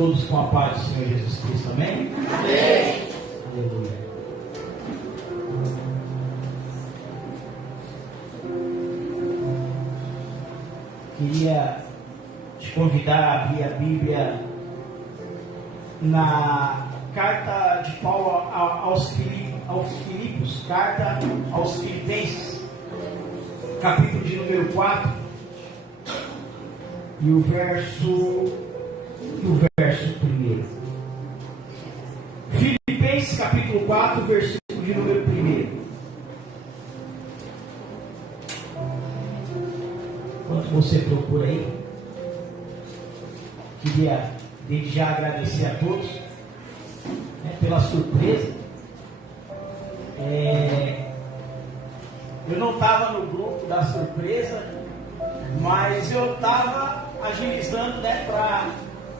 todos com a paz do Senhor Jesus Cristo, amém? Amém. Aleluia. Queria te convidar a abrir a Bíblia na carta de Paulo aos Filipos, carta aos Filipenses, capítulo de número 4, e o verso 1. Filipenses capítulo 4, versículo de número 1. Enquanto você procura aí, queria desde já agradecer a todos, né, pela surpresa. Eu não estava no grupo da surpresa, mas eu estava agilizando, né, para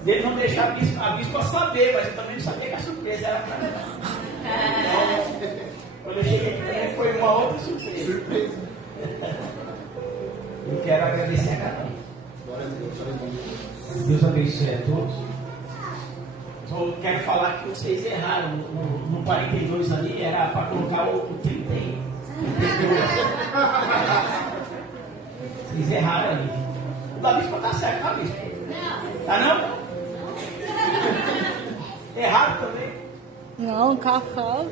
ele não deixar a bispa saber, mas eu também não sabia que a surpresa era para levar. Então, quando eu cheguei aqui também foi uma outra surpresa. Eu quero agradecer a cada um. Deus abençoe a todos. Só quero falar que vocês erraram. No 42 ali era para colocar o 31. Vocês erraram ali. O da bispa está certo, tá, bispa? Não. Tá não? Errado também? Não, café.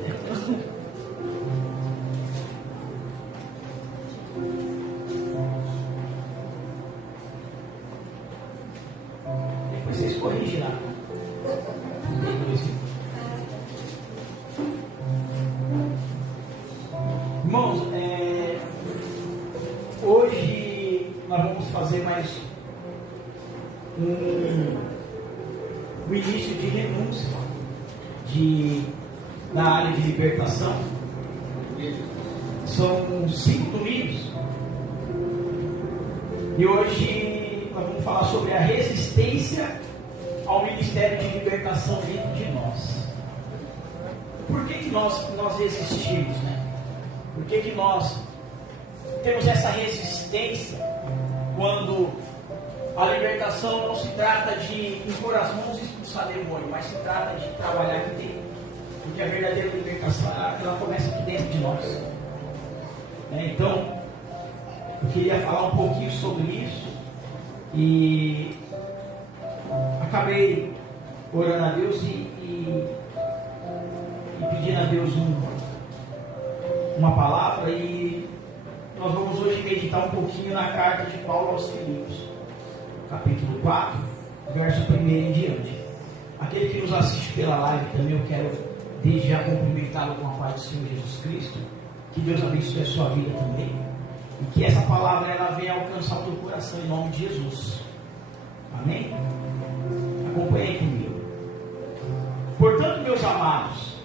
Depois vocês corrigem lá. Irmãos, hoje nós vamos fazer mais o início de renúncia na área de libertação. São 5 domingos e hoje nós vamos falar sobre a resistência ao ministério de libertação dentro de nós. Por que nós resistimos, né? Por que nós temos essa resistência quando a libertação não se trata de impor as mãos e expulsar demônio, mas se trata de trabalhar aqui dentro? Porque a verdadeira libertação ela começa aqui dentro de nós. Então, eu queria falar um pouquinho sobre isso e acabei orando a Deus e pedindo a Deus uma palavra, e nós vamos hoje meditar um pouquinho na carta de Paulo aos Filipos, capítulo 4, verso 1 em diante. Aquele que nos assiste pela live também, eu quero desde já cumprimentá-lo com a paz do Senhor Jesus Cristo. Que Deus abençoe a sua vida também, e que essa palavra ela venha alcançar o teu coração em nome de Jesus. Amém? Acompanhe comigo. Portanto, meus amados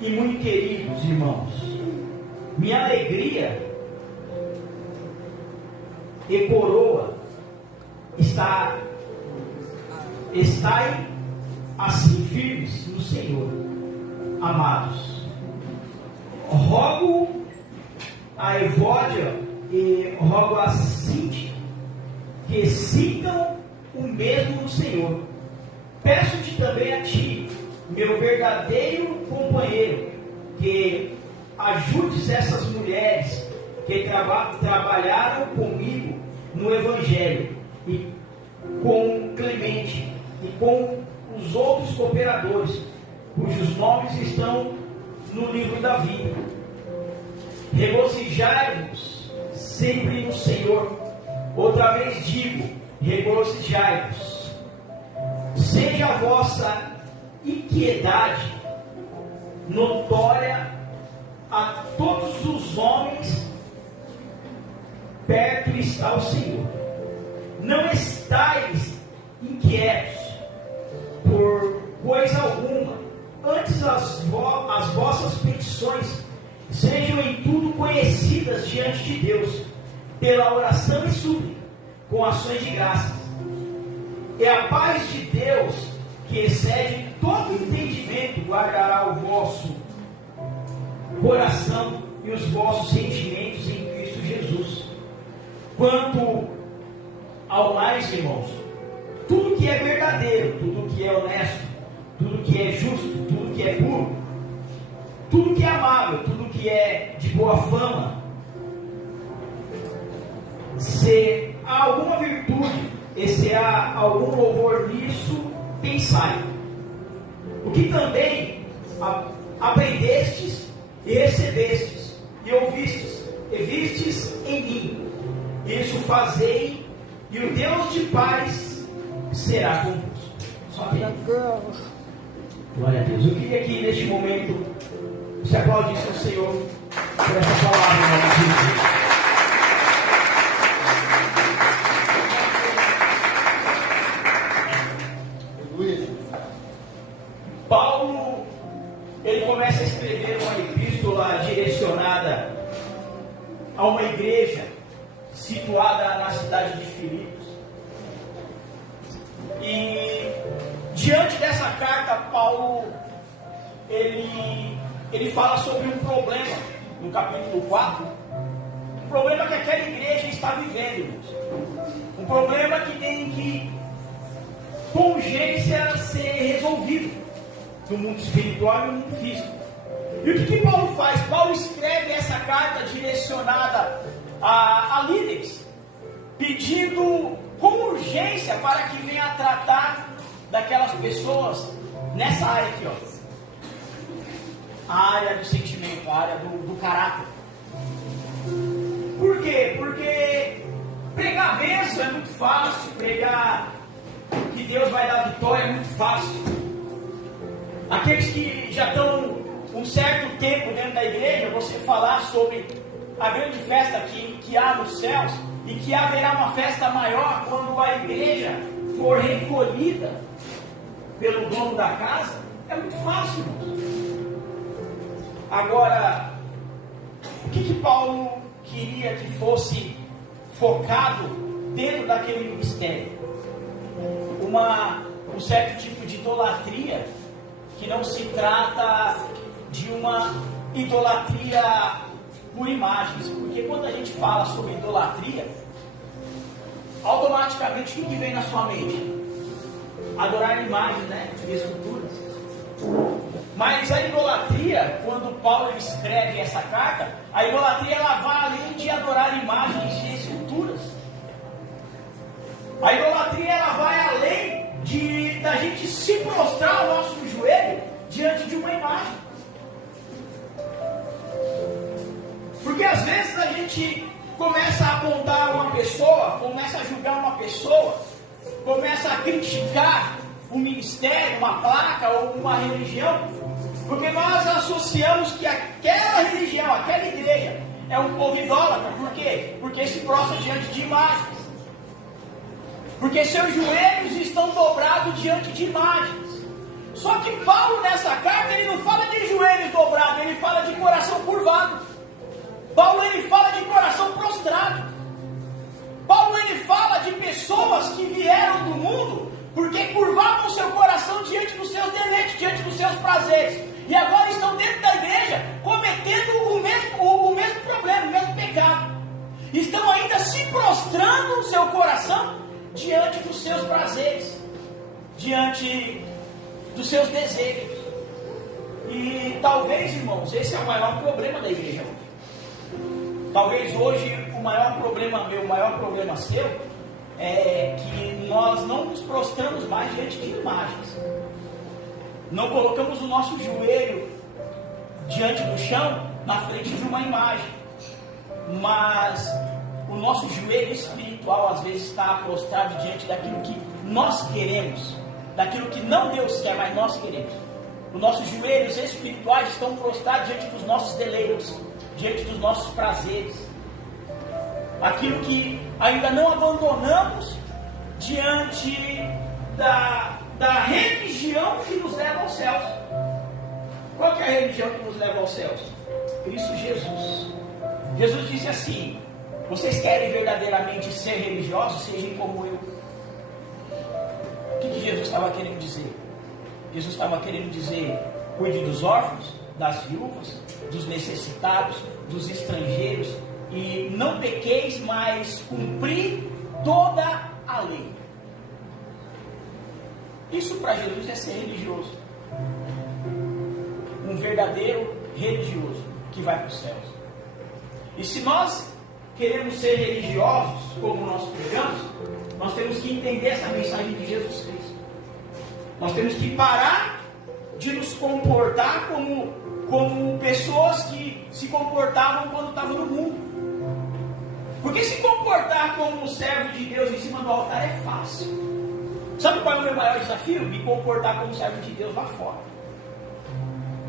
e muito queridos irmãos, minha alegria e coroa estai assim firmes no Senhor. Amados, rogo a Evódia e rogo a Sinti que sintam o mesmo no Senhor. Peço-te também a ti, meu verdadeiro companheiro, que ajudes essas mulheres que trabalharam comigo no Evangelho, e com Clemente e com os outros cooperadores, cujos nomes estão no livro da vida. Regozijai-vos sempre no Senhor. Outra vez digo, regozijai-vos. Seja a vossa inquiedade notória a todos os homens, perto está o Senhor. Não estáis inquietos por coisa alguma, antes as vossas petições sejam em tudo conhecidas diante de Deus, pela oração e súplica, com ações de graças. E a paz de Deus, que excede todo entendimento, guardará o vosso coração e os vossos sentimentos em Cristo Jesus. Quanto ao mais, irmãos, tudo que que é verdadeiro, tudo que é honesto, tudo que é justo, tudo que é puro, tudo que é amável, tudo que é de boa fama, se há alguma virtude e se há algum louvor nisso, pensai. O que também aprendestes e recebestes e ouvistes e vistes em mim, isso fazei, e o Deus de paz será convosco. Só bem. Glória a Deus. Eu queria que neste momento você aplaudisse ao Senhor por essa palavra, em nome de Jesus. Paulo, ele começa a escrever uma epístola direcionada a uma igreja situada na cidade de Filipos. E diante dessa carta, Paulo ele fala sobre um problema no capítulo 4, um problema que aquela igreja está vivendo, irmãos. Um problema que tem que com urgência ser resolvido no mundo espiritual e no mundo físico. E o que Paulo faz? Paulo escreve essa carta direcionada a líderes, pedindo com urgência para que venha tratar daquelas pessoas nessa área aqui, ó. A área do sentimento, a área do caráter. Por quê? Porque pregar bênção é muito fácil, pregar que Deus vai dar vitória é muito fácil. Aqueles que já estão um certo tempo dentro da igreja, você falar sobre a grande festa que há nos céus, e que haverá uma festa maior quando a igreja for recolhida pelo dono da casa, é muito fácil, irmãos. Agora, o que Paulo queria que fosse focado dentro daquele ministério? Um certo tipo de idolatria, que não se trata de uma idolatria por imagens, porque quando a gente fala sobre idolatria, automaticamente o que vem na sua mente? Adorar imagens, né? De esculturas. Mas a idolatria, quando Paulo escreve essa carta, a idolatria ela vai além de adorar imagens de esculturas. A idolatria ela vai além da gente se prostrar o nosso joelho diante de uma imagem. Porque às vezes a gente começa a apontar uma pessoa, começa a julgar uma pessoa, começa a criticar um ministério, uma placa ou uma religião, porque nós associamos que aquela religião, aquela igreja é um povo idólatra. Por quê? Porque se prostra diante de imagens. Porque seus joelhos estão dobrados diante de imagens. Só que Paulo nessa carta ele não fala de joelhos dobrados, ele fala de coração curvado. Paulo ele fala de coração prostrado. Paulo ele fala de pessoas que vieram do mundo porque curvavam seu coração diante dos seus deleites, diante dos seus prazeres, e agora estão dentro da igreja cometendo o mesmo problema, o mesmo pecado. Estão ainda se prostrando o seu coração diante dos seus prazeres, diante dos seus desejos. E talvez, irmãos, esse é o maior problema da igreja hoje. Talvez hoje o maior problema meu, o maior problema seu, é que nós não nos prostramos mais diante de imagens. Não colocamos o nosso joelho diante do chão, na frente de uma imagem. Mas o nosso joelho espiritual às vezes está prostrado diante daquilo que nós queremos, daquilo que não Deus quer, mas nós queremos. Os nossos joelhos espirituais estão prostrados diante dos nossos deleites, diante dos nossos prazeres, aquilo que ainda não abandonamos diante da religião que nos leva aos céus. Qual que é a religião que nos leva aos céus? Cristo Jesus. Jesus disse assim: vocês querem verdadeiramente ser religiosos? Sejam como eu. O que Jesus estava querendo dizer? Jesus estava querendo dizer: cuide dos órfãos, das viúvas, dos necessitados, dos estrangeiros, e não pequeis, mas cumprir toda a lei. Isso para Jesus é ser religioso. Um verdadeiro religioso que vai para os céus. E se nós queremos ser religiosos, como nós pregamos, nós temos que entender essa mensagem de Jesus Cristo. Nós temos que parar de nos comportar como pessoas que se comportavam quando estavam no mundo. Porque se comportar como um servo de Deus em cima do altar é fácil. Sabe qual é o meu maior desafio? Me comportar como servo de Deus lá fora.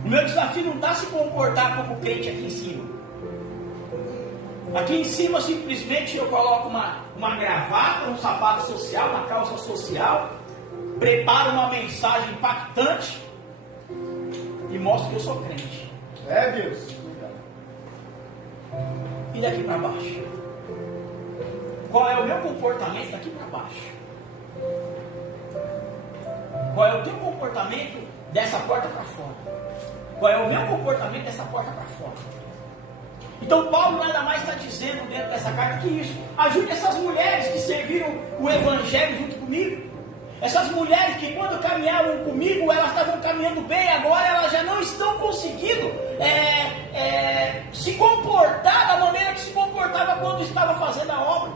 O meu desafio não está se comportar como crente aqui em cima. Aqui em cima simplesmente eu coloco uma gravata, um sapato social, uma calça social, preparo uma mensagem impactante e mostro que eu sou crente. É, Deus. E daqui para baixo? Qual é o meu comportamento daqui para baixo? Qual é o teu comportamento dessa porta para fora? Qual é o meu comportamento dessa porta para fora? Então Paulo nada mais está dizendo dentro dessa carta que isso. Ajude essas mulheres que serviram o Evangelho junto comigo. Essas mulheres que quando caminhavam comigo, elas estavam caminhando bem, agora elas já não estão conseguindo se comportar da maneira que se comportava quando estava fazendo a obra.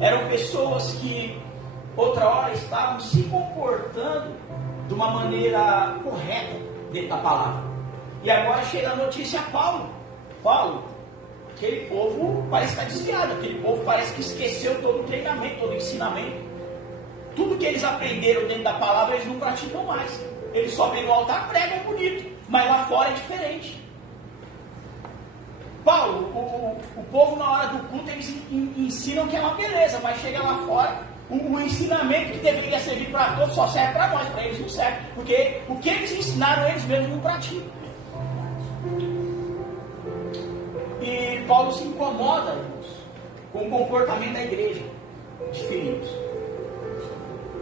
Eram pessoas que outra hora estavam se comportando de uma maneira correta dentro da palavra. E agora chega a notícia a Paulo. Paulo, aquele povo parece estar desviado, aquele povo parece que esqueceu todo o treinamento, todo o ensinamento. Tudo que eles aprenderam dentro da palavra, eles não praticam mais. Eles sobem no altar, pregam bonito, mas lá fora é diferente. Paulo, o povo na hora do culto, eles ensinam que é uma beleza, mas chega lá fora, o ensinamento que deveria servir para todos só serve para nós, para eles não serve. Porque o que eles ensinaram, eles mesmos não praticam. E Paulo se incomoda, irmãos, com o comportamento da igreja de Filipos.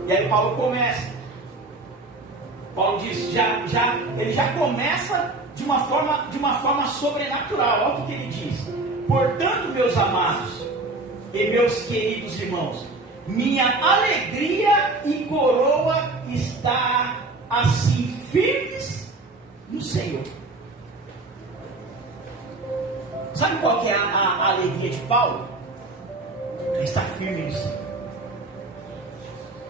E aí Paulo começa. Paulo diz, ele já começa de uma forma sobrenatural. Olha o que ele diz. Portanto, meus amados e meus queridos irmãos, minha alegria e coroa está assim firmes no Senhor. Sabe qual que é a alegria de Paulo? Ele está firme no Senhor.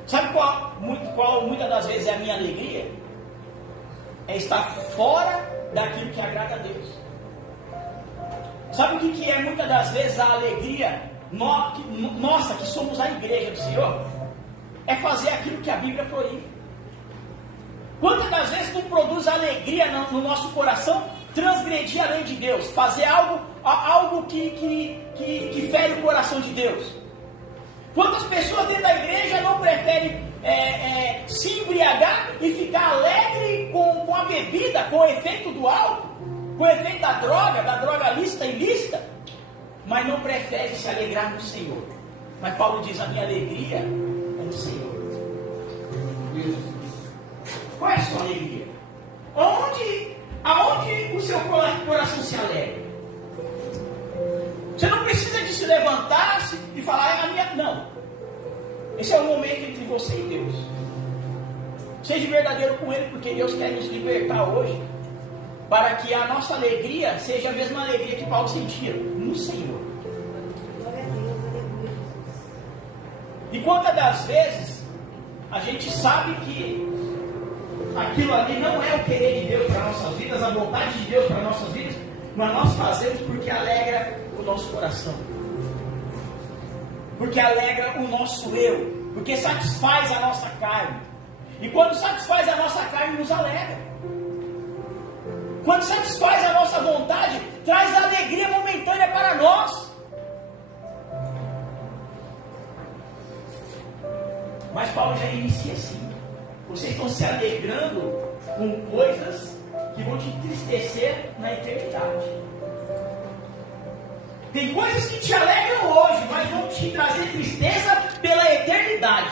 Sabe qual muitas das vezes é a minha alegria? É estar fora daquilo que agrada a Deus. Sabe o que é muitas das vezes a alegria nossa, que somos a igreja do Senhor? É fazer aquilo que a Bíblia proíbe. Quantas das vezes não produz alegria no nosso coração transgredir a lei de Deus, fazer algo que fere o coração de Deus? Quantas pessoas dentro da igreja não preferem se embriagar e ficar alegre com a bebida, com o efeito do álcool, com o efeito da droga lícita e ilícita, mas não preferem se alegrar no Senhor? Mas Paulo diz, a minha alegria é no Senhor. Qual é a sua alegria? Aonde o seu coração se alegra? Você não precisa de se levantar e falar, não. Esse é o momento entre você e Deus. Seja verdadeiro com Ele, porque Deus quer nos libertar hoje, para que a nossa alegria seja a mesma alegria que Paulo sentia no Senhor. E quantas das vezes a gente sabe que aquilo ali não é o querer de Deus para nossas vidas, a vontade de Deus para nossas vidas, mas nós fazemos porque alegra o nosso coração, porque alegra o nosso eu, porque satisfaz a nossa carne. E quando satisfaz a nossa carne, nos alegra. Quando satisfaz a nossa vontade, traz alegria momentânea para nós. Mas Paulo já inicia assim: vocês estão se alegrando com coisas que vão te entristecer na eternidade. Tem coisas que te alegram hoje, mas vão te trazer tristeza pela eternidade.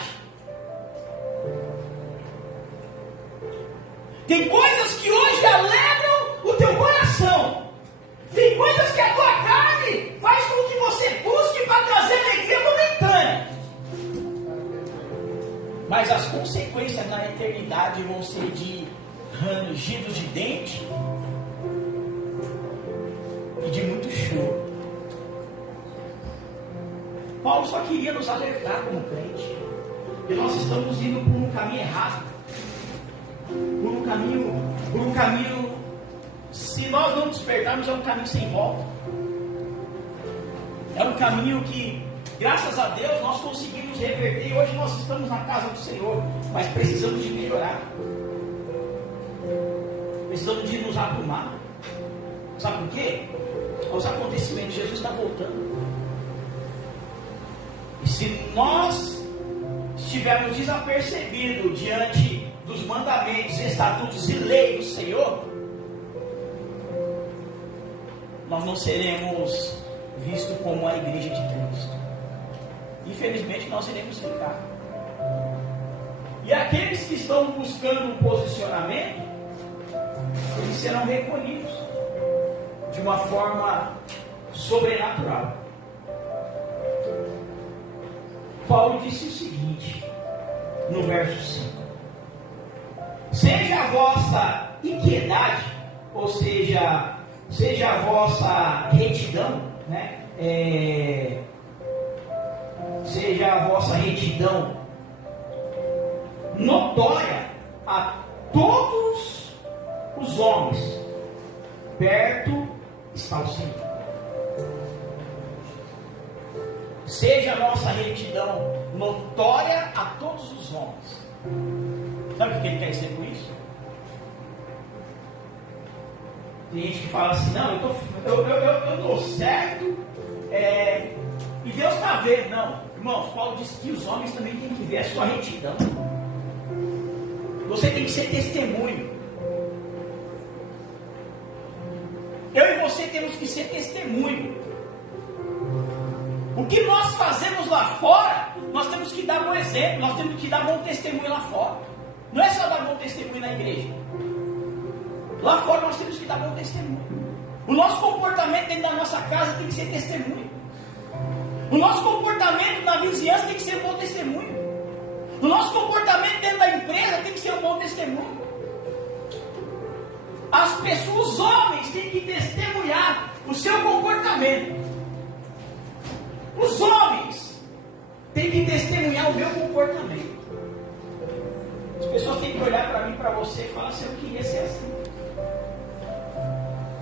Tem coisas que hoje alegram o teu coração. Tem coisas que a tua carne faz com que você busque para trazer alegria momentânea. mas as consequências na eternidade vão ser de rangidos de dente e de muito choro. Paulo só queria nos alertar como crente, que nós estamos indo por um caminho errado, por um caminho, se nós não despertarmos, é um caminho sem volta. É um caminho que, graças a Deus, nós conseguimos reverter, e hoje nós estamos na casa do Senhor, mas precisamos de melhorar. Precisamos de nos arrumar. Sabe por quê? Os acontecimentos, Jesus está voltando. E se nós estivermos desapercebidos diante dos mandamentos, estatutos e leis do Senhor, nós não seremos vistos como a igreja de Cristo. Infelizmente nós iremos ficar. E aqueles que estão buscando um posicionamento, eles serão recolhidos de uma forma sobrenatural. Paulo disse o seguinte, no verso 5: seja a vossa inquiedade, ou seja a vossa retidão, né? Seja a vossa retidão notória a todos os homens, perto está o Senhor. Seja a nossa retidão notória a todos os homens. Sabe o que ele quer dizer com isso? Tem gente que fala assim, não, eu estou certo, e Deus está vendo. Não, irmãos, Paulo disse que os homens também têm que ver a sua retidão. Você tem que ser testemunho. Eu e você temos que ser testemunho. O que nós fazemos lá fora, nós temos que dar bom exemplo, nós temos que dar bom testemunho lá fora. Não é só dar bom testemunho na igreja. Lá fora nós temos que dar bom testemunho. O nosso comportamento dentro da nossa casa tem que ser testemunho. O nosso comportamento na vizinhança tem que ser um bom testemunho. O nosso comportamento dentro da empresa tem que ser um bom testemunho. As pessoas, os homens, têm que testemunhar o seu comportamento. Os homens têm que testemunhar o meu comportamento. As pessoas têm que olhar para mim, para você e falar assim, eu queria ser assim.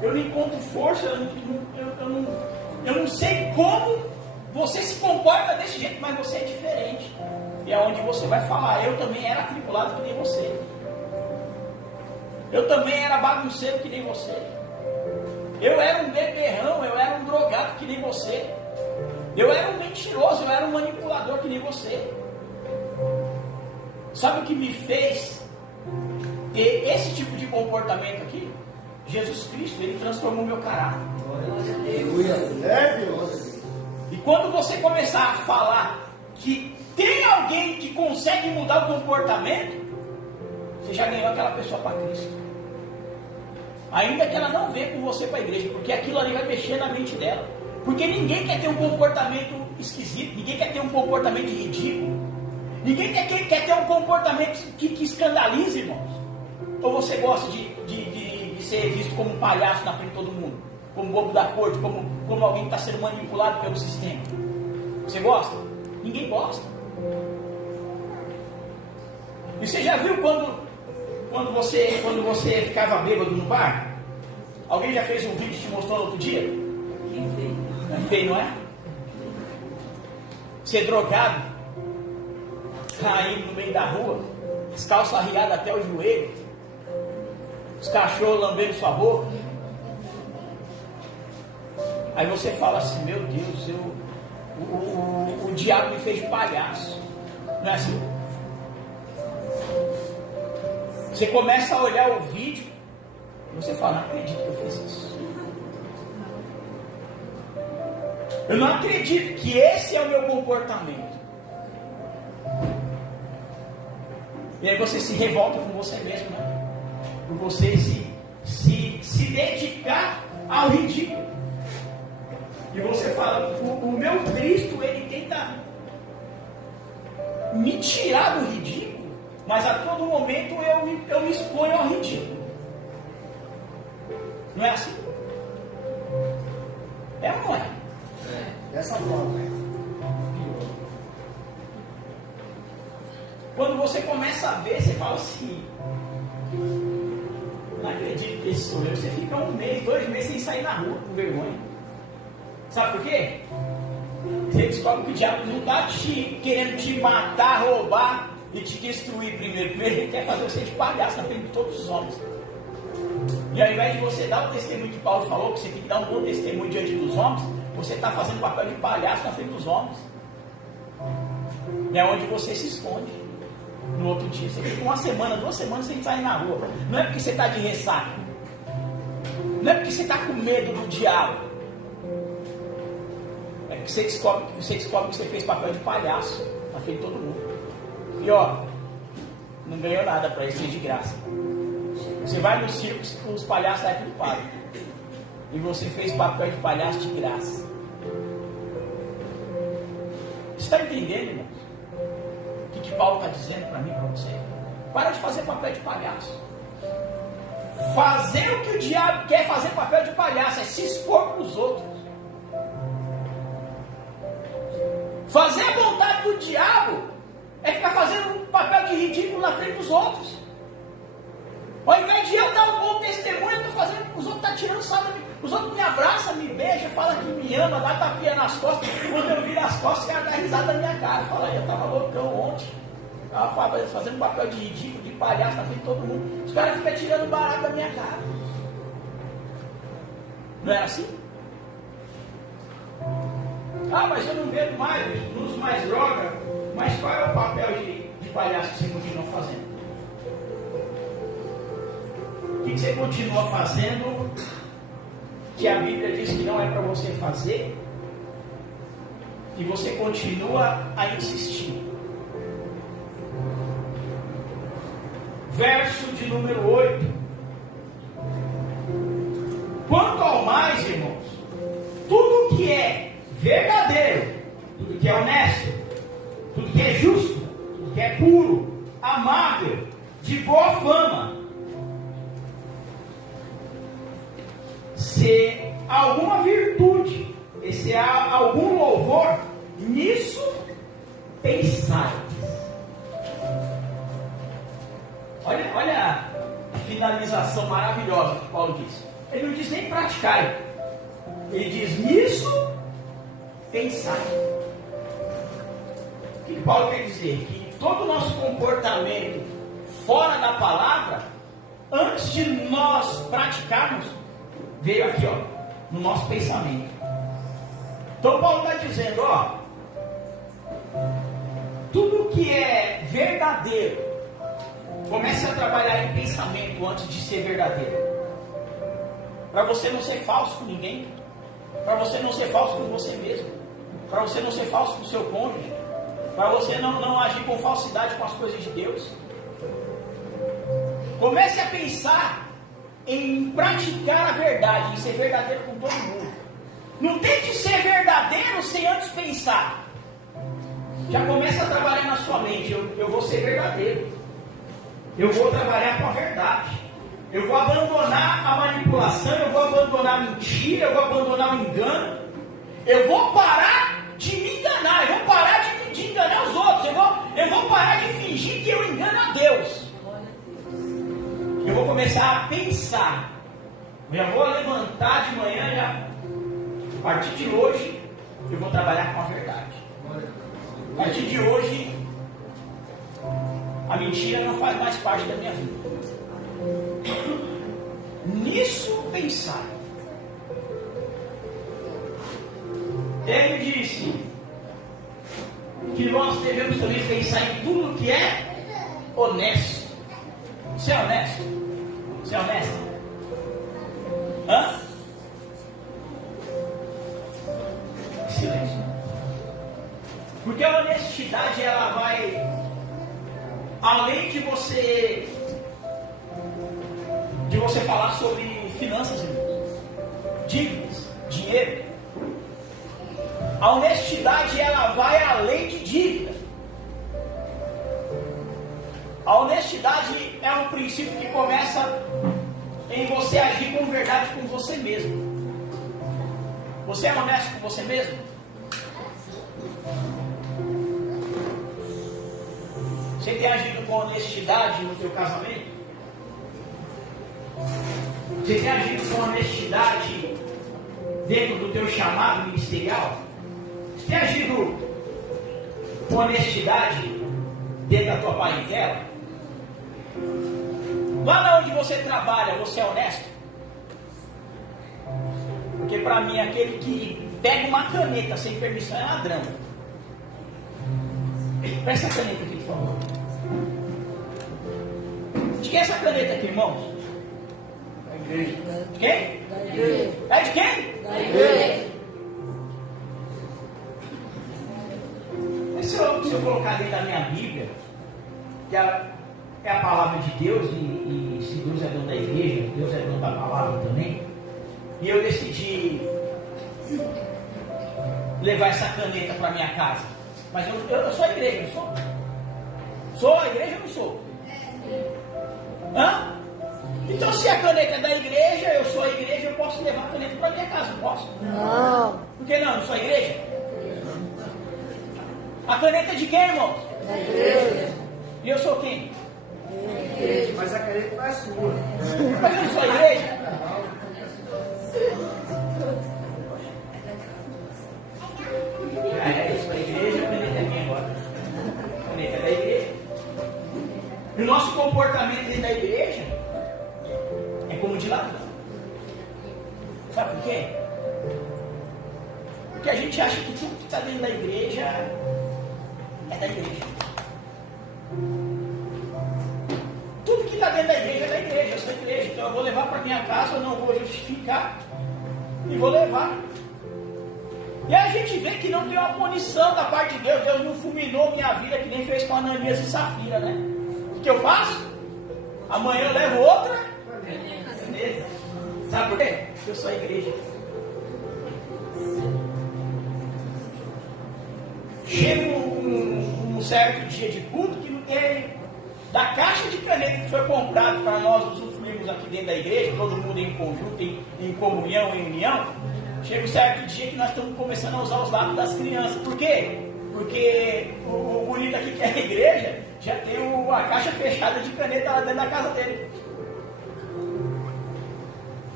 Eu não encontro força, eu não sei como você se comporta desse jeito, mas você é diferente. E é onde você vai falar, eu também era atribulado que nem você. Eu também era bagunceiro que nem você. Eu era um beberrão, eu era um drogado que nem você. Eu era um mentiroso, eu era um manipulador que nem você. Sabe o que me fez ter esse tipo de comportamento aqui? Jesus Cristo, Ele transformou meu caráter. E quando você começar a falar que tem alguém que consegue mudar o comportamento, você já ganhou aquela pessoa para Cristo. Ainda que ela não venha com você para a igreja, porque aquilo ali vai mexer na mente dela. Porque ninguém quer ter um comportamento esquisito, ninguém quer ter um comportamento ridículo, ninguém quer ter um comportamento que escandalize, irmãos. Ou você gosta de ser visto como um palhaço na frente de todo mundo, como bobo da corte, como alguém que está sendo manipulado pelo sistema? Você gosta? Ninguém gosta. E você já viu quando você ficava bêbado no bar? Alguém já fez um vídeo e te mostrou no outro dia? É feio, não é? Ser drogado, caindo no meio da rua, as calças arriadas até o joelho, os cachorros lambendo sua boca. Aí você fala assim, meu Deus, o diabo me fez de palhaço. Não é assim? Você começa a olhar o vídeo e você fala, não acredito que eu fiz isso. Eu não acredito que esse é o meu comportamento. E aí você se revolta com você mesmo, né? Por você se dedicar ao ridículo. E você fala, o meu Cristo, ele tenta me tirar do ridículo. mas a todo momento eu me exponho ao ridículo. Não é assim? É ou não é? Dessa forma. Quando você começa a ver, você fala assim: não acredito que esse sou eu. Você fica 1 mês, 2 meses sem sair na rua com vergonha. Sabe por quê? Você descobre que o diabo não está querendo te matar, roubar e te destruir primeiro. Primeiro ele quer fazer você de palhaço na frente de todos os homens. E ao invés de você dar o testemunho que Paulo falou, que você tem que dar um bom testemunho diante dos homens, você está fazendo papel de palhaço na frente dos homens. É onde você se esconde. No outro dia, você fica 1 semana, 2 semanas sem sair na rua. Não é porque você está de ressaca. Não é porque você está com medo do diabo. É porque você descobre que você fez papel de palhaço na frente de todo mundo. E ó, não ganhou nada para isso, é de graça. Você vai no circo, os palhaços saem tudo pago. E você fez papel de palhaço de graça. Você está entendendo, irmão? O que Paulo está dizendo para mim, para você? Para de fazer papel de palhaço. Fazer o que o diabo quer fazer papel de palhaço é se expor para os outros. Fazer a vontade do diabo é ficar fazendo um papel de ridículo na frente dos outros. Ao invés de eu dar um bom testemunho, eu estou fazendo que os outros estão tirando sarro de mim. Os outros me abraçam, me beijam, falam que me ama, dá tapinha nas costas. Quando eu viro as costas, os caras dão risada na minha cara. Fala aí, eu estava loucão ontem. Estava fazendo um papel de ridículo, de palhaço na frente de todo mundo. Os caras ficam tirando barato da minha cara. Não é assim? Ah, mas eu não bebo mais, não uso mais droga. Mas qual é o papel de palhaço que você continua fazendo? O que você continua fazendo que a Bíblia diz que não é para você fazer e você continua a insistir? Verso de número 8. Quanto ao mais, irmãos, tudo que é verdadeiro, tudo que é honesto, tudo que é justo, tudo que é puro, amável, de boa fama, se alguma virtude, e se há algum louvor, nisso pensai. Olha a finalização maravilhosa que Paulo diz. Ele não diz nem praticar. Ele diz nisso pensai. O que Paulo quer dizer? Que todo o nosso comportamento fora da palavra, antes de nós praticarmos, veio aqui, ó, no nosso pensamento. Então Paulo está dizendo, ó, tudo que é verdadeiro, comece a trabalhar em pensamento antes de ser verdadeiro. Para você não ser falso com ninguém, para você não ser falso com você mesmo, para você não ser falso com o seu cônjuge, para você não agir com falsidade com as coisas de Deus. Comece a pensar em praticar a verdade, em ser verdadeiro com todo mundo. Não tente ser verdadeiro sem antes pensar. Já começa a trabalhar na sua mente. Eu vou ser verdadeiro. Eu vou trabalhar com a verdade. Eu vou abandonar a manipulação. Eu vou abandonar a mentira. Eu vou abandonar o engano. Eu vou parar de me enganar. Eu vou parar de enganar os outros. Eu vou parar de fingir que eu engano a Deus. Eu vou começar a pensar. Eu já vou levantar de manhã, já. A partir de hoje, eu vou trabalhar com a verdade. A partir de hoje, a mentira não faz mais parte da minha vida. Nisso pensar. Ele disse que nós devemos também pensar em tudo que é honesto. Você é honesto? Você é honesto? Hã? Silêncio. Porque a honestidade, ela vai além de você falar sobre finanças, dívidas, dinheiro. A honestidade, ela vai além de dívida. A honestidade é um princípio que começa em você agir com verdade com você mesmo. Você é honesto com você mesmo? Você tem agido com honestidade no teu casamento? Você tem agido com honestidade dentro do teu chamado ministerial? Você tem agido com honestidade dentro da tua parentela? Lá onde você trabalha, você é honesto? Porque para mim, aquele que pega uma caneta sem permissão é ladrão. Presta essa caneta aqui, por favor. De quem é essa caneta aqui, irmãos? Da igreja. De quem? Da igreja. É de quem? Da igreja. Se eu colocar dentro da minha Bíblia, que é a palavra de Deus, e se Deus é dono da igreja, Deus é dono da palavra também, e eu decidi levar essa caneta para minha casa. Mas eu sou a igreja, não sou? Sou a igreja ou não sou? Hã? Então, se a caneta é da igreja, eu sou a igreja, eu posso levar a caneta para minha casa, não posso? Não. Por que não? Não sou a igreja? A caneta é de quem, irmão? Da igreja. E eu sou quem? Mas a caneta não é sua. Mas eu não sou a igreja? É isso, a igreja, a caneta é minha agora. A caneta é da igreja. E o nosso comportamento dentro da igreja é como de ladrão. Sabe por quê? Porque a gente acha que tudo que está dentro da igreja é da igreja. Tudo que está dentro da igreja é da igreja, eu sou da igreja. Então eu vou levar para minha casa, eu não vou justificar. E vou levar. E a gente vê que não tem uma punição da parte de Deus. Deus não fulminou minha vida que nem fez com Ananias e Safira, né? O que eu faço? Amanhã eu levo outra. Sabe por quê? Porque eu sou a igreja. Chega um certo dia de culto que não tem da caixa de caneta que foi comprado para nós usufruirmos aqui dentro da igreja, todo mundo em conjunto, em comunhão, em união. Chega um certo dia que nós estamos começando a usar os lápis das crianças. Por quê? Porque o bonito aqui que é a igreja já tem a caixa fechada de caneta lá dentro da casa dele.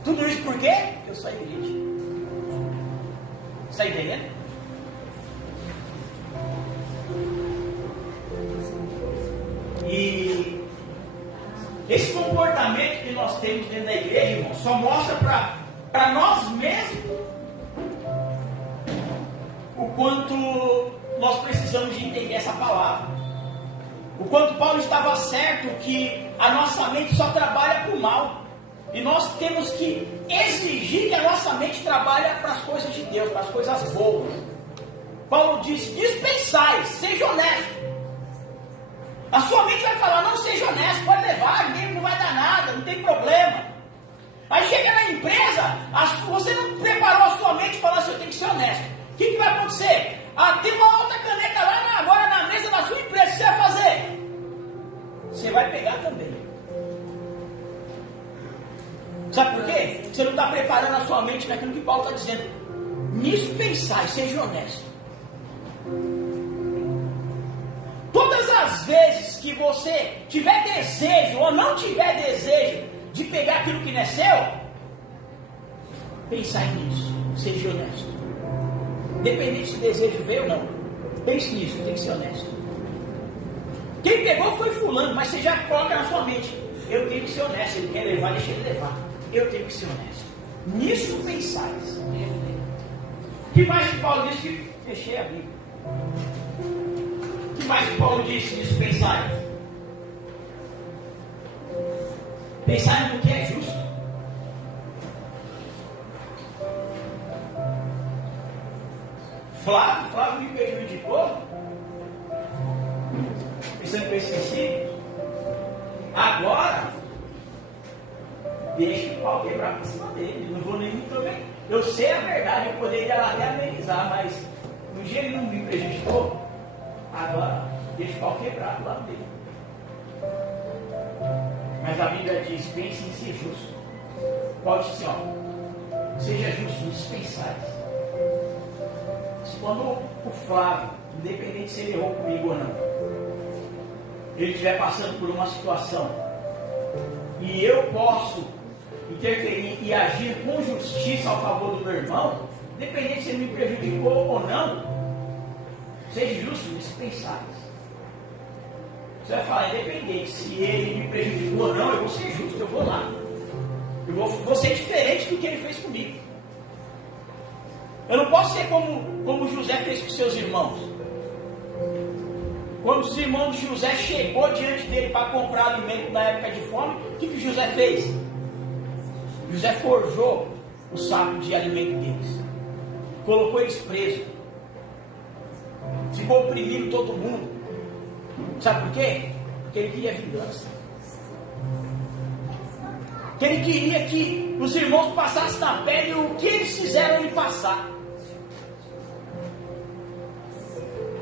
Tudo isso por quê? Porque eu sou a igreja. Está entendendo? E esse comportamento que nós temos dentro da igreja, irmão, só mostra para nós mesmos o quanto nós precisamos de entender essa palavra. O quanto Paulo estava certo que a nossa mente só trabalha para o mal. E nós temos que exigir que a nossa mente trabalhe para as coisas de Deus, para as coisas boas. Paulo diz: dispensai, seja honesto. A sua mente vai falar: não seja honesto, pode levar, ninguém não vai dar nada, não tem problema. Aí chega na empresa, você não preparou a sua mente e falou assim: eu tenho que ser honesto. O que vai acontecer? Tem uma outra caneta lá agora na mesa da sua empresa, o que você vai fazer? Você vai pegar também. Sabe por quê? Você não está preparando a sua mente naquilo que Paulo está dizendo. Nisso pensar e seja honesto. Todas as vezes que você tiver desejo ou não tiver desejo de pegar aquilo que não é seu, pensar nisso, seja honesto. Independente se o desejo veio ou não, pense nisso, tem que ser honesto. Quem pegou foi fulano, mas você já coloca na sua mente: eu tenho que ser honesto, ele quer levar, deixa ele levar. Eu tenho que ser honesto. Nisso pensais. O que mais que Paulo disse? Que fechei a Bíblia. O que mais que Paulo disse nisso pensais? Pensai no que é justo. Flávio me prejudicou. Pensando que eu esqueci. Agora deixa o pau quebrar para cima dele. Não vou nem muito bem. Eu sei a verdade, eu poderia lá até amenizar, mas no dia ele não me prejudicou. Agora deixa o pau quebrar do lado dele. Mas a Bíblia diz: pense em ser justo. Pode ser, ó, seja justo, dispensais. Quando o Flávio, independente se ele errou comigo ou não, ele estiver passando por uma situação e eu posso interferir e agir com justiça ao favor do meu irmão, independente se ele me prejudicou ou não, seja justo, dispensáveis. Você vai falar, independente se ele me prejudicou ou não, eu vou ser justo, eu vou lá. Eu vou ser diferente do que ele fez comigo. Eu não posso ser como José fez com seus irmãos. Quando os irmãos de José chegou diante dele para comprar alimento na época de fome, o que José fez? José forjou o saco de alimento deles. Colocou eles presos. Ficou oprimindo todo mundo. Sabe por quê? Porque ele queria vingança. Porque ele queria que os irmãos passassem na pele o que eles fizeram ele passar.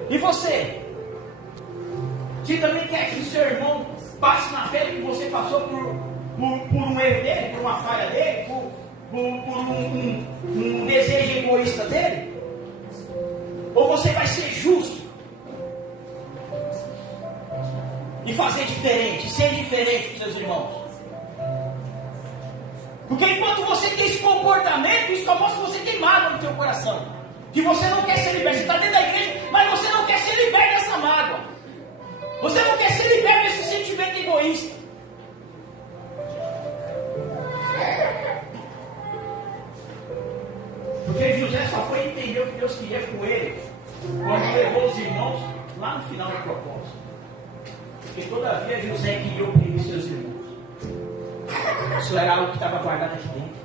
E você? Você também quer que seu irmão passe na pele que você passou por um erro dele, por uma falha dele, por um desejo egoísta dele? Ou você vai ser justo e fazer diferente, ser diferente com seus irmãos? Porque enquanto você tem esse comportamento, isso só mostra que você tem mágoa no teu coração. Que você não quer ser liberto. Você está dentro da igreja, mas você não quer ser liberto dessa mágoa. Você não quer ser liberto desse sentimento egoísta. Porque José só foi entender o que Deus queria com ele quando levou os irmãos lá no final da proposta. Porque todavia José queria oprimir seus irmãos. Isso era algo que estava guardado aqui dentro.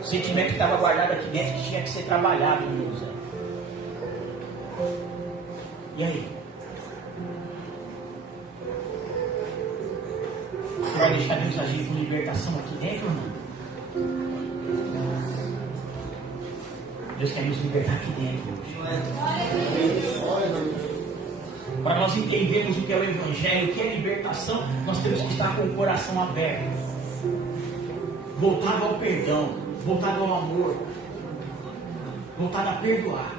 O sentimento que estava guardado aqui dentro tinha que ser trabalhado em José. E aí? Você vai deixar Deus agir com libertação aqui dentro ou não? Deus quer nos libertar aqui dentro hoje. Para nós entendermos o que é o Evangelho, o que é libertação, nós temos que estar com o coração aberto, voltado ao perdão, voltado ao amor, voltado a perdoar.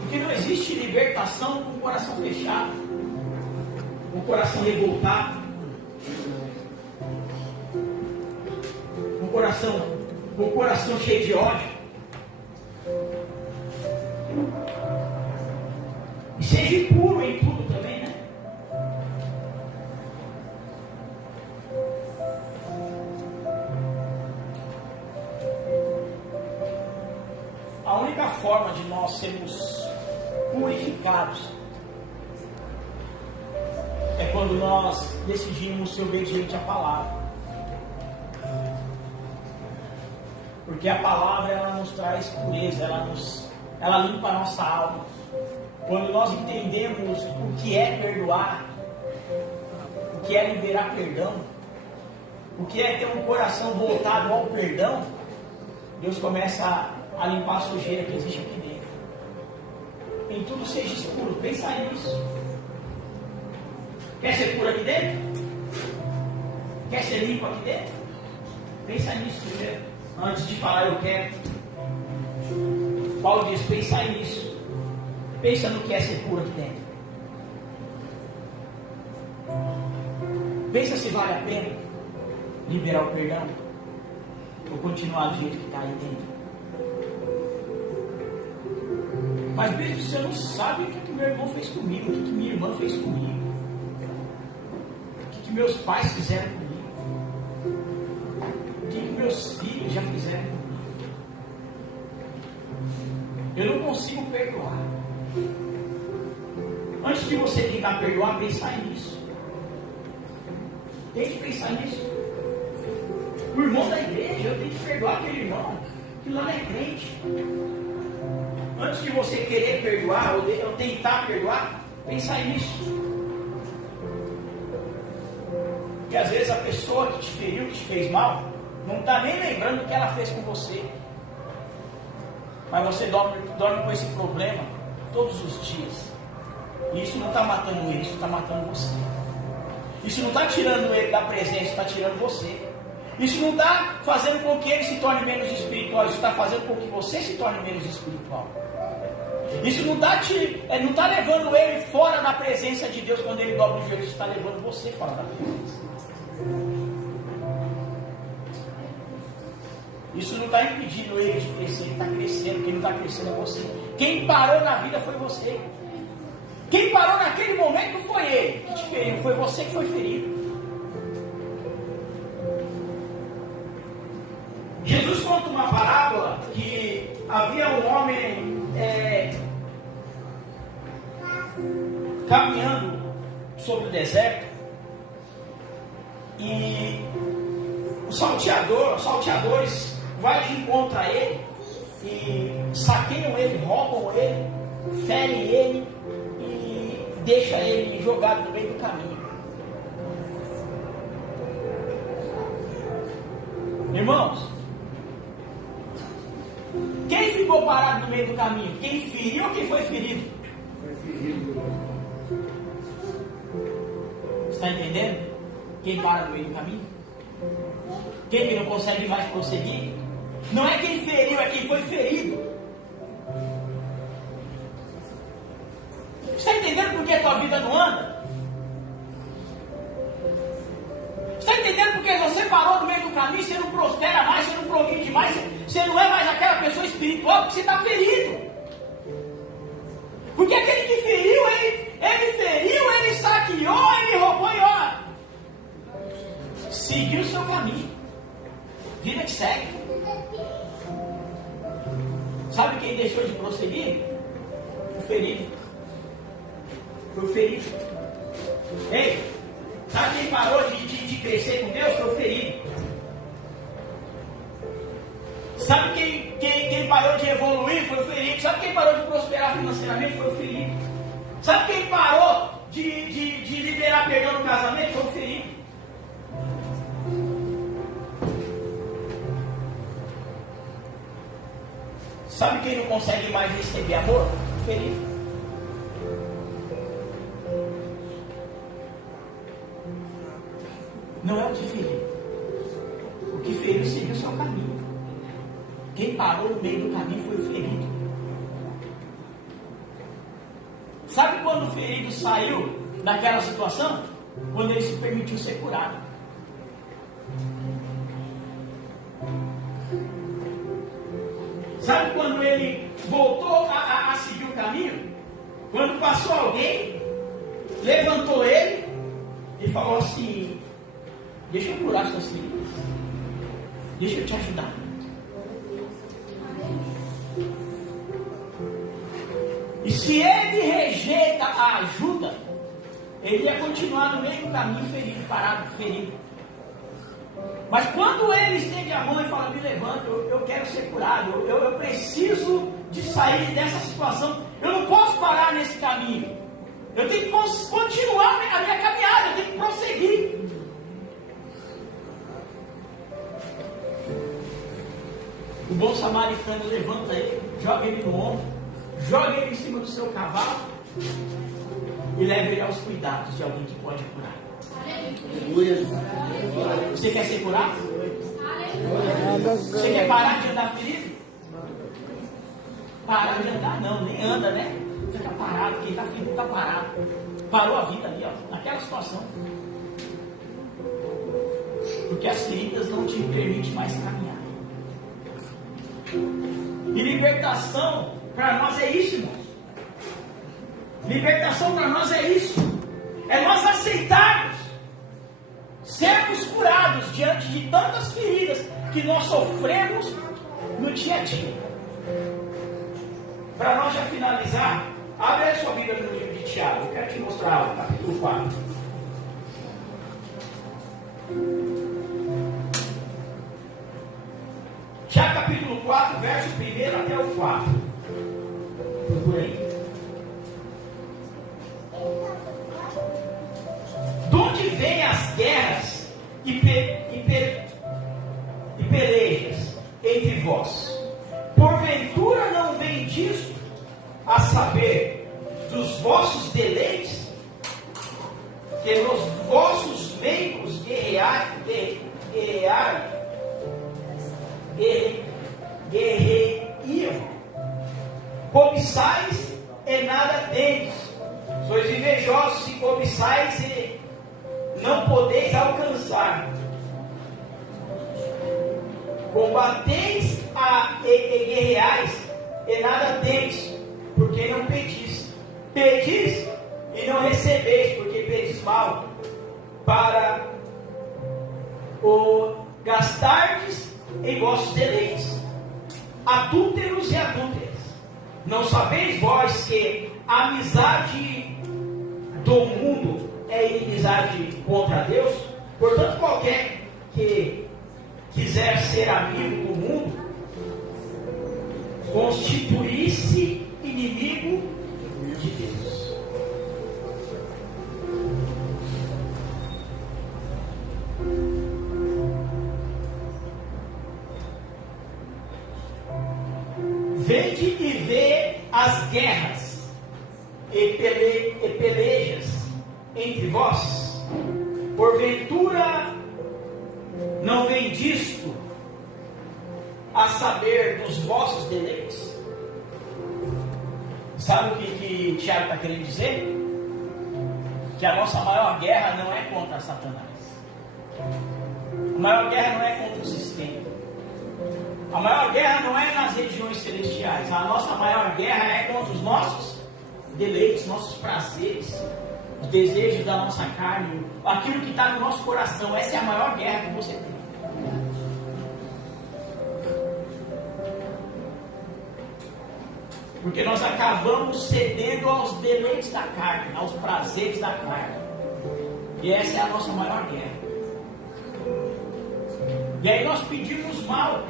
Porque não existe libertação com o coração fechado, com o coração revoltado, com o coração cheio de ódio. E seja puro em tudo também, né? A única forma de nós sermos purificados é quando nós decidimos ser obedientes à palavra. Porque a palavra, ela nos traz pureza, ela limpa a nossa alma. Quando nós entendemos o que é perdoar, o que é liberar perdão, o que é ter um coração voltado ao perdão, Deus começa a limpar a sujeira que existe aqui dentro. Em tudo seja puro. Pensa nisso. Quer ser puro aqui dentro? Quer ser limpo aqui dentro? Pensa nisso primeiro. Antes de falar eu quero. Paulo diz, pensa nisso. Pensa no que é ser puro aqui dentro. Pensa se vale a pena liberar o perdão ou continuar do jeito que está aí dentro. Mas mesmo você não sabe o que meu irmão fez comigo, o que minha irmã fez comigo, o que meus pais fizeram comigo, o que meus filhos já fizeram comigo. Eu não consigo perdoar. Antes de você tentar perdoar, pensar nisso. Tem que pensar nisso. O irmão da igreja, eu tenho que perdoar aquele irmão que lá não é crente. Antes de você querer perdoar ou tentar perdoar, pensar nisso. E às vezes a pessoa que te feriu, que te fez mal, não está nem lembrando o que ela fez com você. Mas você dorme com esse problema todos os dias. Isso não está matando ele, isso está matando você. Isso não está tirando ele da presença, está tirando você. Isso não está fazendo com que ele se torne menos espiritual, isso está fazendo com que você se torne menos espiritual. Isso não está levando ele fora da presença de Deus quando ele dobra o joelho, isso está levando você fora da presença. Isso não está impedindo ele de crescer, ele está crescendo. Quem não está crescendo é você. Quem parou na vida foi você. Quem parou naquele momento foi ele que te feriu, foi você que foi ferido. Jesus conta uma parábola que havia um homem caminhando sobre o deserto e os salteadores vai de encontro a ele e saqueiam ele, roubam ele, ferem ele e deixam ele jogado no meio do caminho. Irmãos, quem ficou parado no meio do caminho? Quem feriu ou quem foi ferido? Foi ferido. Está entendendo? Quem para no meio do caminho? Quem que não consegue mais prosseguir? Não é quem feriu, é quem foi ferido. Está entendendo por que a tua vida não anda? Está entendendo por que você parou no meio do caminho, você não prospera mais, você não progride mais, você não é mais aquela pessoa espiritual, porque você está ferido. Porque aquele que feriu, ele feriu, ele saqueou, ele roubou e ó, seguiu o seu caminho. Vida que segue. Sabe quem deixou de prosseguir? O ferido. Foi o ferido. Ei, sabe quem parou de crescer com Deus? Foi o ferido. Sabe quem parou de evoluir? Foi o ferido. Sabe quem parou de prosperar financeiramente? Foi o ferido. Sabe quem parou de liberar perdão no casamento? Foi o ferido. Sabe quem não consegue mais receber amor? O ferido. Não é o que feriu. O que feriu seguiu o seu caminho. Quem parou no meio do caminho foi o ferido. Sabe quando o ferido saiu daquela situação? Quando ele se permitiu ser curado. Sabe quando ele voltou a seguir o caminho? Quando passou alguém, levantou ele e falou assim: deixa eu curar suas feridas, deixa eu te ajudar. E se ele rejeita a ajuda, ele ia continuar no meio do caminho ferido, parado, ferido. Mas quando ele estende a mão e fala: me levanta, eu quero ser curado, eu preciso de sair dessa situação, eu não posso parar nesse caminho, eu tenho que continuar a minha caminhada, eu tenho que prosseguir. O bom samaritano levanta ele, joga ele no ombro, joga ele em cima do seu cavalo e leva ele aos cuidados de alguém que pode curar. Você quer ser curado? Você quer parar de andar ferido? Parar de andar não, nem anda, né? Fica parado, quem está ferido está parado. Parou a vida ali, ó, naquela situação. Porque as feridas não te permitem mais caminhar. E libertação para nós é isso, irmãos. Libertação para nós é isso. É nós aceitarmos sermos curados diante de tantas feridas que nós sofremos no dia a dia. Para nós já finalizar, abre a sua Bíblia no livro de Tiago. Eu quero te mostrar algo, capítulo 4. Tiago capítulo 4, verso 1 até o 4. Procura aí. De onde vêm as guerras e pelejas entre vós? Porventura não vem disso, a saber, dos vossos deleites que nos vossos membros guerrear, cobiçais e nada tendes, sois invejosos e cobiçais e não podeis alcançar, combateis e guerreais e nada tendes, porque não pedis, pedis e não recebeis, porque pedis mal, para o gastardes em vossos deleites. Adúlteros e adúlteras, não sabeis vós que a amizade do mundo é inimizade contra Deus? Portanto, qualquer que quiser ser amigo do mundo, constituir-se inimigo de Deus. Vede e vê as guerras e pelejas entre vós. Porventura não vem disto a saber dos vossos deleites? Sabe o que Tiago está querendo dizer? Que a nossa maior guerra não é contra Satanás. A maior guerra não é contra o sistema. A maior guerra não é nas regiões celestiais. A nossa maior guerra é contra os nossos deleites, nossos prazeres, os desejos da nossa carne, aquilo que está no nosso coração. Essa é a maior guerra que você tem. Porque nós acabamos cedendo aos deleites da carne, aos prazeres da carne. E essa é a nossa maior guerra. E aí nós pedimos mal,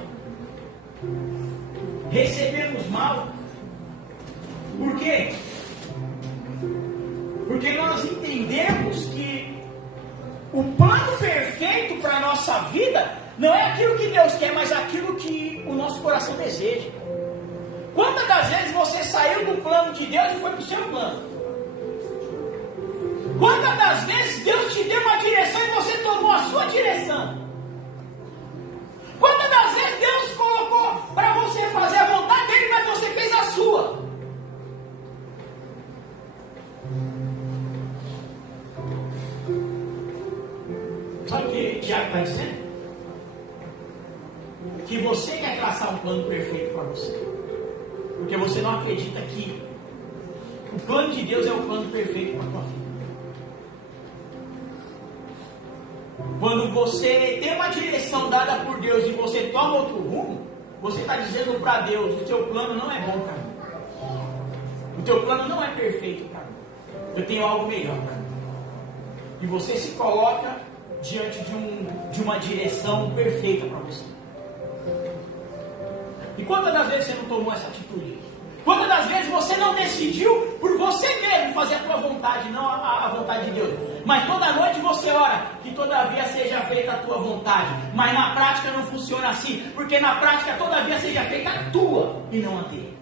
recebemos mal. Por quê? Porque nós entendemos que o plano perfeito para a nossa vida não é aquilo que Deus quer, mas aquilo que o nosso coração deseja. Quantas das vezes você saiu do plano de Deus e foi para o seu plano? Quantas das vezes Deus te deu uma direção e você tomou a sua direção? Quantas das vezes Deus colocou para você fazer a vontade dele, mas você fez a sua? Sabe o que Tiago está dizendo? Que você quer traçar um plano perfeito para você. Porque você não acredita que o plano de Deus é o plano perfeito para a tua vida. Quando você tem uma direção dada por Deus e você toma outro rumo, você está dizendo para Deus: o teu plano não é bom para mim. O teu plano não é perfeito para mim. Eu tenho algo melhor para mim. E você se coloca diante de uma direção perfeita para você. E quantas das vezes você não tomou essa atitude? Quantas das vezes você não decidiu por você mesmo fazer a tua vontade, não a vontade de Deus? Mas toda noite você ora que todavia seja feita a tua vontade. Mas na prática não funciona assim, porque na prática todavia seja feita a tua e não a dele.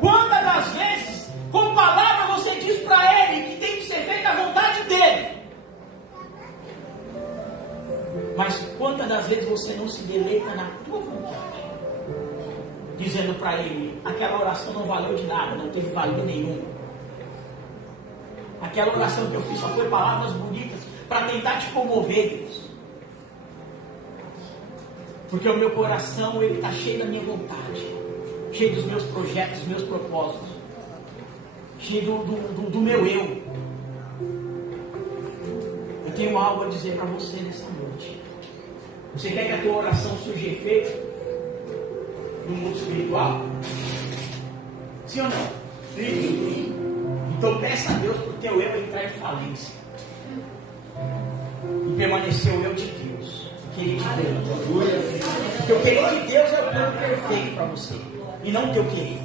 Quantas das vezes com palavra você diz para ele que tem que ser feita a vontade dele? Mas quantas das vezes você não se deleita na tua vontade? Dizendo para ele: aquela oração não valeu de nada, não teve valia nenhuma. Aquela oração que eu fiz só foi palavras bonitas para tentar te comover, Deus. Porque o meu coração ele está cheio da minha vontade, cheio dos meus projetos, dos meus propósitos, cheio do meu eu. Eu tenho algo a dizer para você nessa noite. Você quer que a tua oração surja efeito no mundo espiritual? Sim ou não? Sim. Então peça a Deus para o teu eu entrar em falência e permanecer o eu de Deus, o querer de Deus. Porque o querer de Deus é o plano perfeito para você e não o teu querer.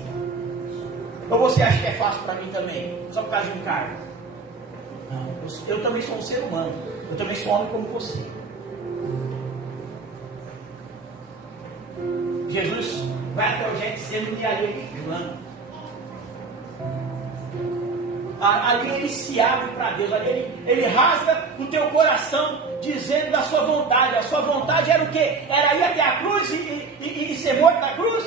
Ou você acha que é fácil para mim também, só por causa de um cargo? Não, eu também sou um ser humano, eu também sou homem como você. Jesus vai até o Getsemane e ali ele clama. Ali ele se abre para Deus, ali ele rasga o teu coração, dizendo da sua vontade. A sua vontade era o quê? Era ir até a cruz e ser morto na cruz?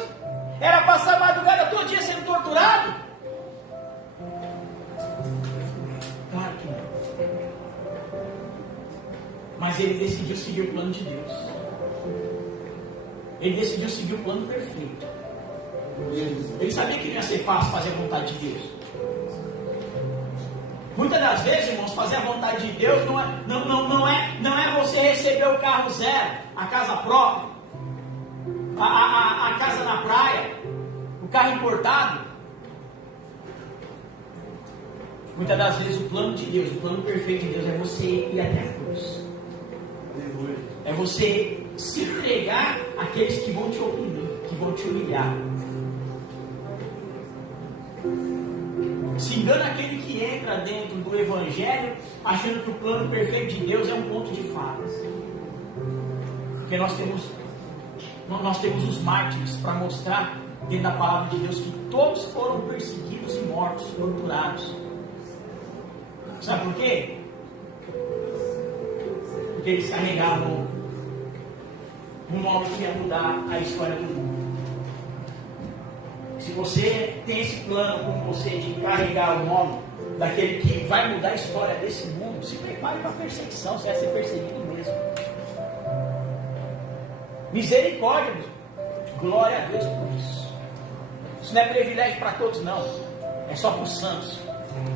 Era passar a madrugada todo dia sendo torturado? Claro que não. Mas ele decidiu seguir o plano de Deus. Ele decidiu seguir o plano perfeito. Ele sabia que não ia ser fácil fazer a vontade de Deus. Muitas das vezes, irmãos, fazer a vontade de Deus não é você receber o carro zero, a casa própria, a casa na praia, o carro importado. Muitas das vezes o plano de Deus, o plano perfeito de Deus é você ir até a cruz. É você se entregar àqueles que vão te oprimir, que vão te humilhar. Se engana aquele que entra dentro do Evangelho achando que o plano perfeito de Deus é um conto de fadas. Porque nós temos os mártires para mostrar dentro da palavra de Deus que todos foram perseguidos e mortos, torturados. Sabe por quê? Porque eles carregavam um homem que ia mudar a história do mundo. Se você tem esse plano com você de carregar o nome daquele que vai mudar a história desse mundo, se prepare para a perseguição, você vai ser perseguido mesmo. Misericórdia, glória a Deus por isso. Isso não é privilégio para todos, não. É só para os santos.